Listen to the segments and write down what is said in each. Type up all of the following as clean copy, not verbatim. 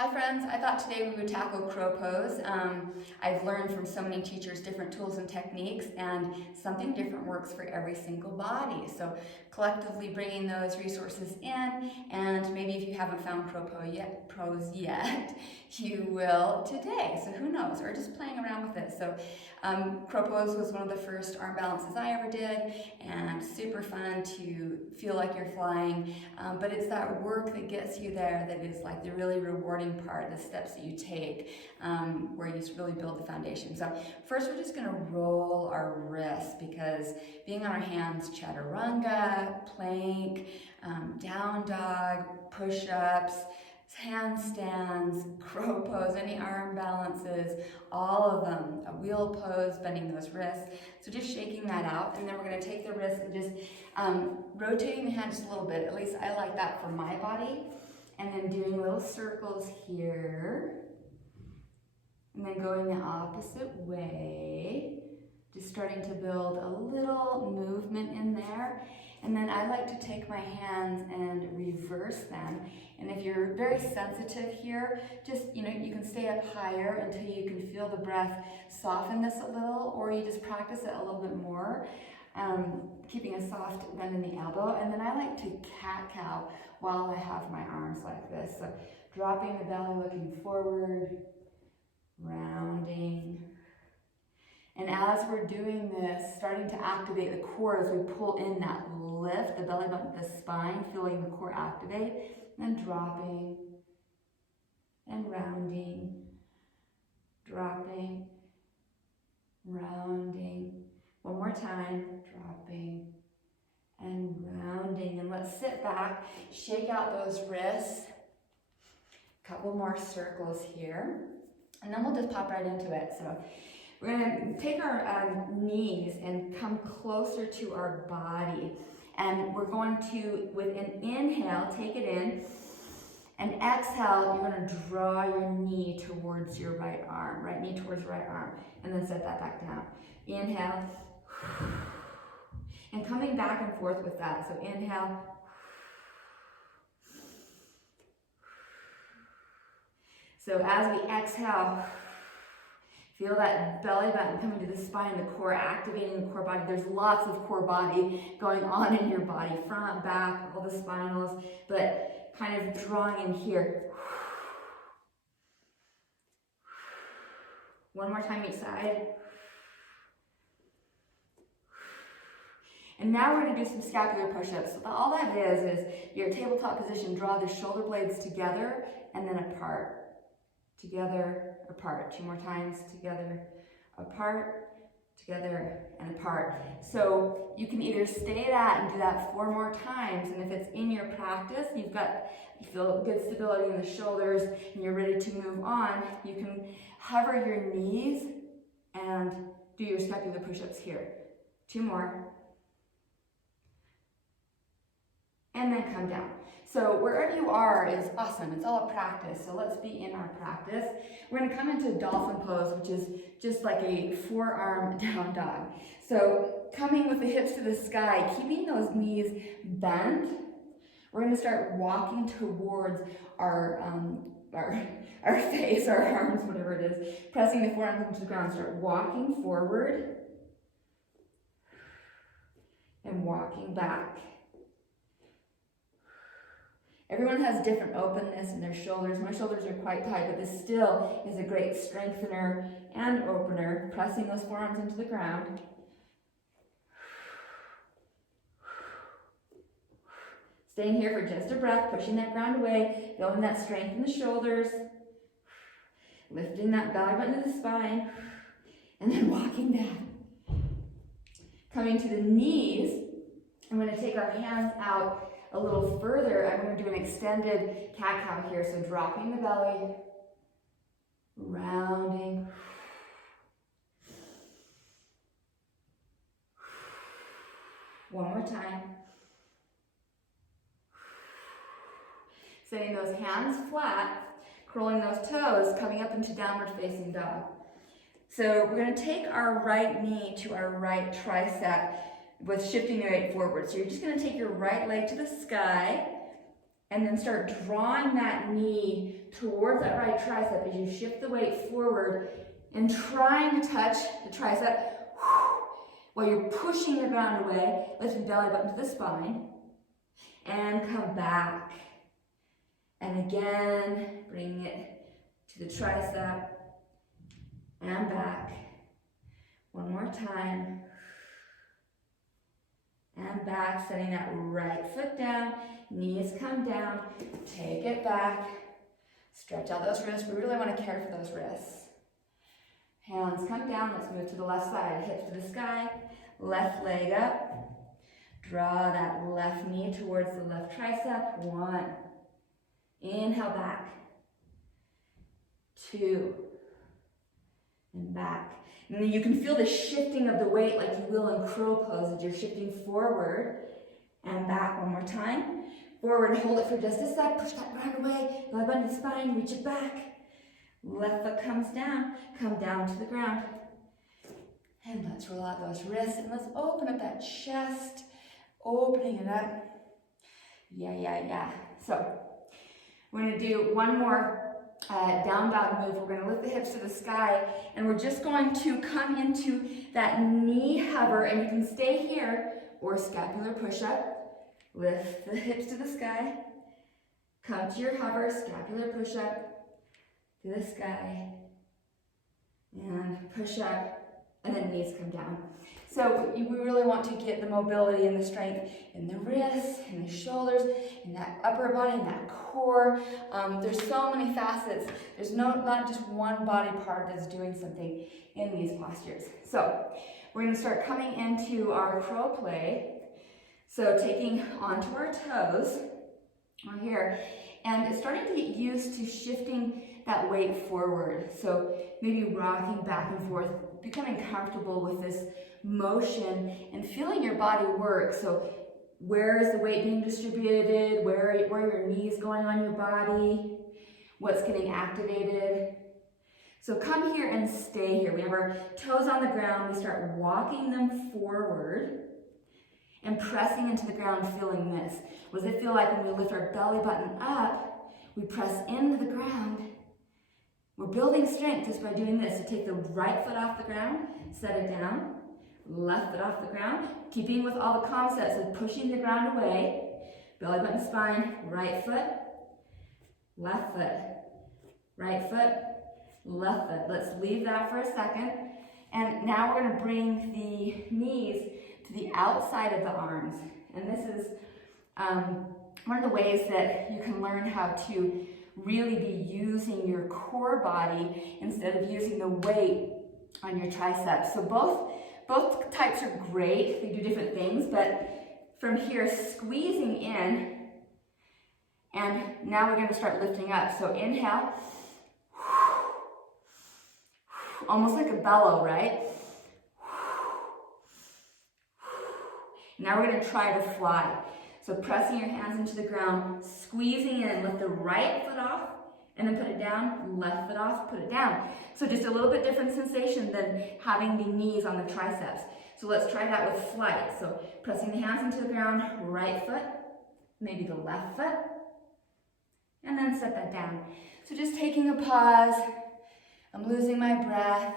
Hi friends, I thought today we would tackle crow pose. I've learned from so many teachers different tools and techniques, and something different works for every single body. So collectively bringing those resources in, and maybe if you haven't found pose yet, you will today. So who knows, or just playing around with it. So crow pose was one of the first arm balances I ever did, and super fun to feel like you're flying. But it's that work that gets you there that is like the really rewarding part, the steps that you take, where you really build the foundation. So first we're just gonna roll our wrists, because being on our hands, chaturanga, plank, down dog, push-ups, handstands, crow pose, any arm balances, all of them, a wheel pose, bending those wrists. So just shaking that out, and then we're gonna take the wrists and just rotating the hand just a little bit. At least I like that for my body. And then doing little circles here. And then going the opposite way. Just starting to build a little movement in there. And then I like to take my hands and reverse them. And if you're very sensitive here, just, you can stay up higher until you can feel the breath soften this a little, or you just practice it a little bit more. Keeping a soft bend in the elbow. And then I like to cat-cow while I have my arms like this. So dropping the belly, looking forward, rounding. And as we're doing this, starting to activate the core as we pull in that lift, the belly button, the spine, feeling the core activate, and then dropping and rounding, dropping, rounding. One more time, dropping and rounding. And let's sit back, shake out those wrists. A couple more circles here. And then we'll just pop right into it. So we're gonna take our knees and come closer to our body. And we're going to, with an inhale, take it in. And exhale, you're gonna draw your knee towards your right arm, right knee towards right arm. And then set that back down. Inhale. And coming back and forth with that. So inhale. So as we exhale, feel that belly button coming to the spine, the core, activating the core body. There's lots of core body going on in your body, front, back, all the spinals, but kind of drawing in here. One more time each side. And now we're going to do some scapular push-ups. So all that is your tabletop position, draw the shoulder blades together and then apart. Together, apart. Two more times, together, apart, together, and apart. So you can either stay that and do that 4 more times, and if it's in your practice, you feel good stability in the shoulders, and you're ready to move on, you can hover your knees and do your scapular push-ups here. 2 more. And then come down. So wherever you are is awesome. It's all a practice. So let's be in our practice. We're going to come into dolphin pose, which is just like a forearm down dog. So coming with the hips to the sky, keeping those knees bent. We're going to start walking towards our face, our arms, whatever it is. Pressing the forearms into the ground. Start walking forward and walking back. Everyone has different openness in their shoulders. My shoulders are quite tight, but this still is a great strengthener and opener, pressing those forearms into the ground. Staying here for just a breath, pushing that ground away, building that strength in the shoulders, lifting that belly button to the spine, and then walking down. Coming to the knees, I'm going to take our hands out a little further. I'm going to do an extended cat-cow here. So dropping the belly, rounding, one more time. Setting those hands flat, curling those toes, coming up into downward facing dog. So we're going to take our right knee to our right tricep with shifting the weight forward. So you're just going to take your right leg to the sky, And then start drawing that knee towards that right tricep as you shift the weight forward and trying to touch the tricep while you're pushing the ground away, lifting belly button to the spine, and come back. And again, bring it to the tricep and back. One more time. And back, setting that right foot down, knees come down, take it back, stretch out those wrists. We really want to care for those wrists. Hands come down, let's move to the left side, hips to the sky, left leg up, draw that left knee towards the left tricep, 1, inhale back, 2, and back. And then you can feel the shifting of the weight like you will in crow pose as you're shifting forward and back. One more time. Forward, hold it for just a sec, push that ground away, belly button to the spine, reach it back. Left foot comes down, come down to the ground. And let's roll out those wrists and let's open up that chest, opening it up. Yeah. So we're gonna do one more down dog move. We're going to lift the hips to the sky and we're just going to come into that knee hover, and you can stay here or scapular push up. Lift the hips to the sky, come to your hover, scapular push up to the sky, and push up, and then knees come down. So we really want to get the mobility and the strength in the wrists, in the shoulders, in that upper body, in that core. There's so many facets. There's not just one body part that's doing something in these postures. So we're going to start coming into our crow play. So taking onto our toes, we're here, and starting to get used to shifting that weight forward. So maybe rocking back and forth, becoming comfortable with this motion and feeling your body work. So where is the weight being distributed? Where are your knees going on your body? What's getting activated? So come here and stay here. We have our toes on the ground. We start walking them forward and pressing into the ground, feeling this. What does it feel like when we lift our belly button up? We press into the ground. We're building strength just by doing this. So take the right foot off the ground, set it down, left foot off the ground, keeping with all the concepts of pushing the ground away, belly button, spine, right foot, left foot, right foot, left foot. Let's leave that for a second. And now we're going to bring the knees to the outside of the arms. And this is one of the ways that you can learn how to really be using your core body instead of using the weight on your triceps. So both types are great. They do different things, but from here, squeezing in, and now we're going to start lifting up. So inhale, almost like a bellow, right? Now we're going to try to fly. So pressing your hands into the ground, squeezing in, lift the right foot off, and then put it down, left foot off, put it down. So just a little bit different sensation than having the knees on the triceps. So let's try that with flight. So pressing the hands into the ground, right foot, maybe the left foot, and then set that down. So just taking a pause. I'm losing my breath.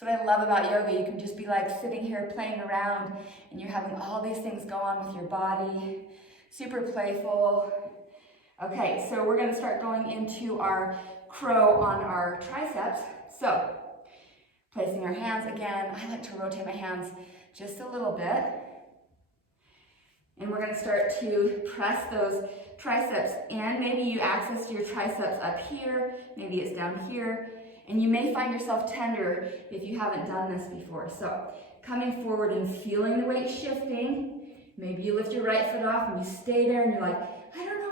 That's what I love about yoga. You can just be like sitting here playing around and you're having all these things go on with your body. Super playful. Okay, so we're going to start going into our crow on our triceps. So placing our hands again. I like to rotate my hands just a little bit. And we're going to start to press those triceps in. Maybe you access your triceps up here. Maybe it's down here. And you may find yourself tender if you haven't done this before. So coming forward and feeling the weight shifting. Maybe you lift your right foot off and you stay there and you're like, I don't know.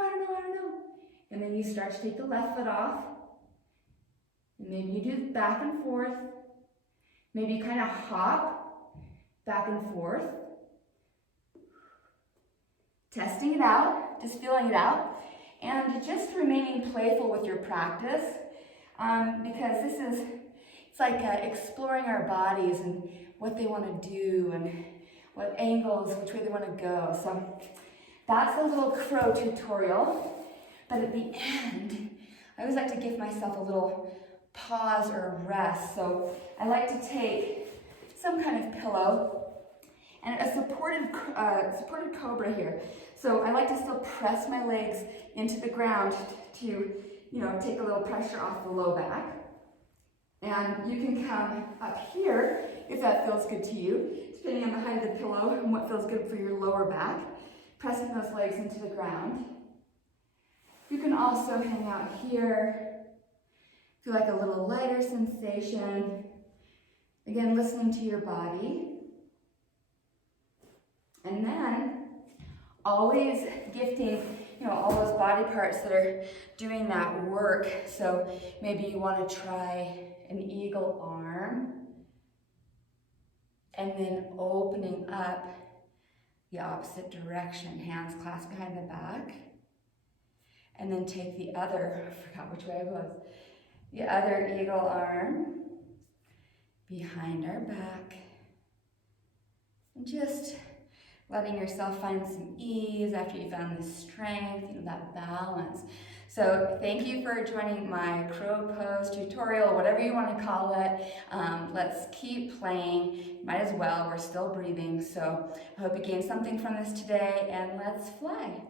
And then you start to take the left foot off. And maybe you do back and forth. Maybe you kind of hop back and forth. Testing it out, just feeling it out. And just remaining playful with your practice. Because it's like exploring our bodies and what they want to do and what angles, which way they want to go. So that's a little crow tutorial. But at the end, I always like to give myself a little pause or rest. So I like to take some kind of pillow and a supported cobra here. So I like to still press my legs into the ground to, take a little pressure off the low back. And you can come up here if that feels good to you, depending on the height of the pillow and what feels good for your lower back, pressing those legs into the ground. You can also hang out here, feel like a little lighter sensation. Again, listening to your body. And then always gifting, all those body parts that are doing that work. So maybe you want to try an eagle arm, and then opening up the opposite direction, hands clasped behind the back. And then take the other, I forgot which way it was, the other eagle arm behind our back. And just letting yourself find some ease after you found the strength, that balance. So thank you for joining my crow pose tutorial, whatever you want to call it. Let's keep playing. Might as well, we're still breathing. So I hope you gained something from this today, and let's fly.